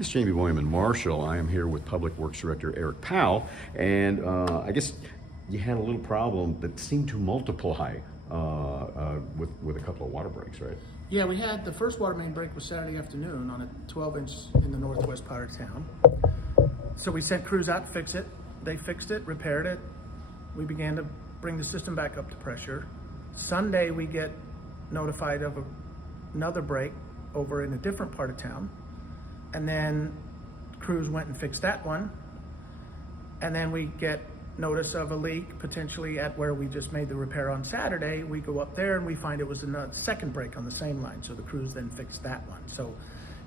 This is Jamie Boyman Marshall. I am here with Public Works Director Eric Powell, and I guess you had a little problem that seemed to multiply with a couple of water breaks, right? Yeah, we had the first water main break was Saturday afternoon on a 12-inch in the northwest part of town. So we sent crews out to fix it. They fixed it, repaired it. We began to bring the system back up to pressure. Sunday we get notified of another break over in a different part of town. And then crews went and fixed that one. And then we get notice of a leak potentially at where we just made the repair on Saturday. We go up there and we find it was another second break on the same line. So the crews then fixed that one. So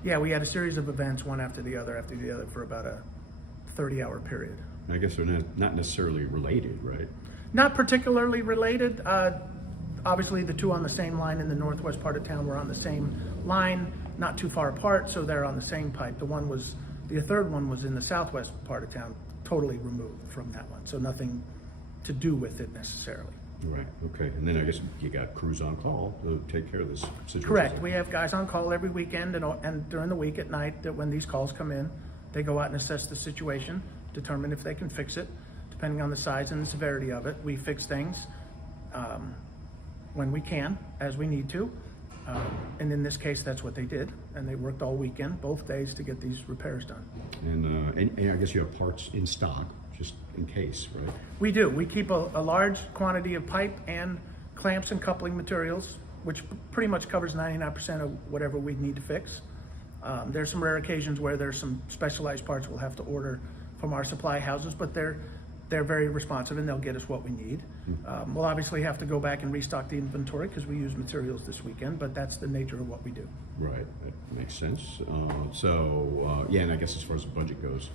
yeah, we had a series of events, one after the other for about a 30-hour period. I guess they're not necessarily related, right? Not particularly related. Obviously the two on the same line in the northwest part of town were on the same line, not too far apart, so they're on the same pipe. The third one was in the southwest part of town, totally removed from that one, so nothing to do with it necessarily. Right, okay, and then I guess you got crews on call to take care of this situation. Correct, we have guys on call every weekend and during the week at night, that when these calls come in, they go out and assess the situation, determine if they can fix it, depending on the size and the severity of it. We fix things when we can, as we need to. And in this case, that's what they did. And they worked all weekend, both days, to get these repairs done. And I guess you have parts in stock, just in case, right? We do. We keep a large quantity of pipe and clamps and coupling materials, which pretty much covers 99% of whatever we need to fix. There's some rare occasions where there's some specialized parts we'll have to order from our supply houses, but they're very responsive and they'll get us what we need. We'll obviously have to go back and restock the inventory because we use materials this weekend, but that's the nature of what we do. Right, that makes sense. Yeah, and I guess as far as the budget goes,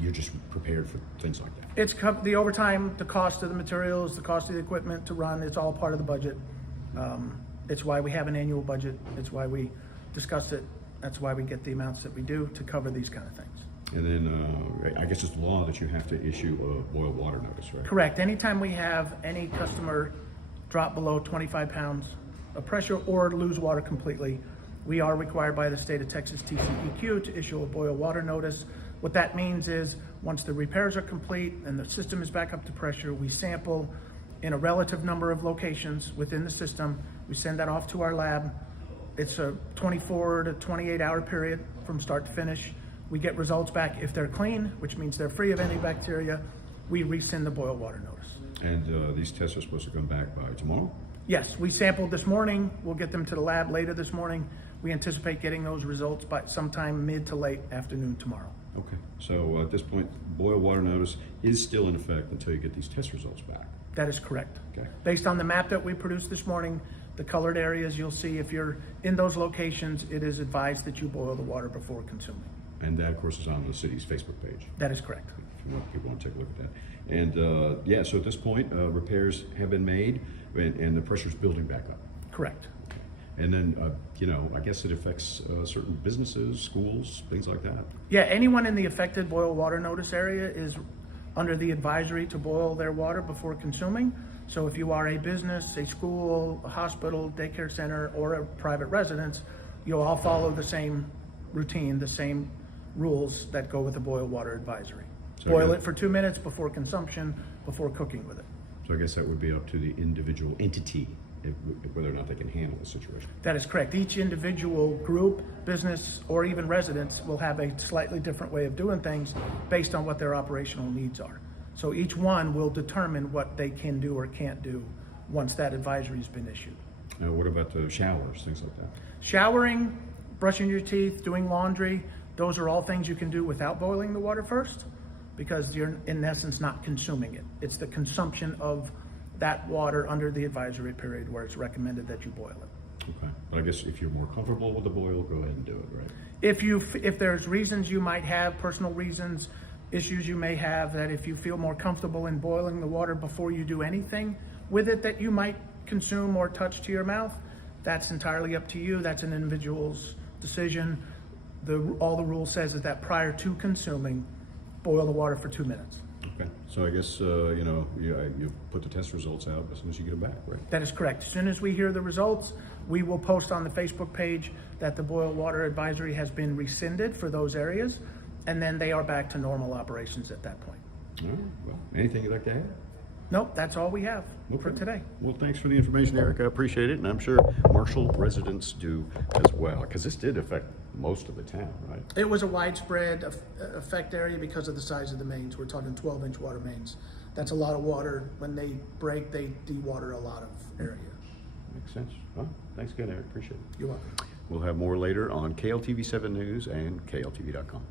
you're just prepared for things like that. It's the overtime, the cost of the materials, the cost of the equipment to run, it's all part of the budget. It's why we have an annual budget. It's why we discuss it. That's why we get the amounts that we do to cover these kind of things. And then I guess it's law that you have to issue a boil water notice, right? Correct. Anytime we have any customer drop below 25 pounds of pressure or lose water completely, we are required by the state of Texas TCEQ to issue a boil water notice. What that means is once the repairs are complete and the system is back up to pressure, we sample in a relative number of locations within the system. We send that off to our lab. It's a 24 to 28 hour period from start to finish. We get results back. If they're clean, which means they're free of any bacteria, we resend the boil water notice. And these tests are supposed to come back by tomorrow? Yes, we sampled this morning. We'll get them to the lab later this morning. We anticipate getting those results by sometime mid to late afternoon tomorrow. Okay, so at this point, boil water notice is still in effect until you get these test results back? That is correct. Okay. Based on the map that we produced this morning, the colored areas you'll see, if you're in those locations, it is advised that you boil the water before consuming. And that, of course, is on the city's Facebook page. That is correct. If you want people to take a look at that. And yeah, so at this point, repairs have been made and the pressure's building back up. Correct. And then, I guess it affects certain businesses, schools, things like that. Yeah, anyone in the affected boil water notice area is under the advisory to boil their water before consuming. So if you are a business, a school, a hospital, daycare center, or a private residence, you'll all follow the same routine, the same rules that go with the boil water advisory. So boil it for 2 minutes before consumption, before cooking with it. So I guess that would be up to the individual entity whether or not they can handle the situation. That is correct. Each individual group, business, or even residents will have a slightly different way of doing things based on what their operational needs are. So each one will determine what they can do or can't do once that advisory has been issued. Now, what about the showers, things like that? Showering, brushing your teeth, doing laundry, those are all things you can do without boiling the water first because you're in essence not consuming it. It's the consumption of that water under the advisory period where it's recommended that you boil it. Okay, but I guess if you're more comfortable with the boil, go ahead and do it, right? If there's reasons you might have, personal reasons, issues you may have, that if you feel more comfortable in boiling the water before you do anything with it that you might consume or touch to your mouth, that's entirely up to you. That's an individual's decision. All the rule says is that prior to consuming, boil the water for 2 minutes. Okay. Okay, so I guess, you know, you put the test results out as soon as you get them back, right? That is correct. As soon as we hear the results, we will post on the Facebook page that the boil water advisory has been rescinded for those areas, and then they are back to normal operations at that point. All right, well, anything you'd like to add? Nope, that's all we have for Okay. today. Well, thanks for the information, Eric. I appreciate it, and I'm sure Marshall residents do as well, because this did affect most of the town, right? It was a widespread effect area because of the size of the mains. We're talking 12-inch water mains. That's a lot of water. When they break, they de-water a lot of area. Makes sense. Well, thanks again, Eric. Appreciate it. You're welcome. We'll have more later on KLTV7 News and KLTV.com.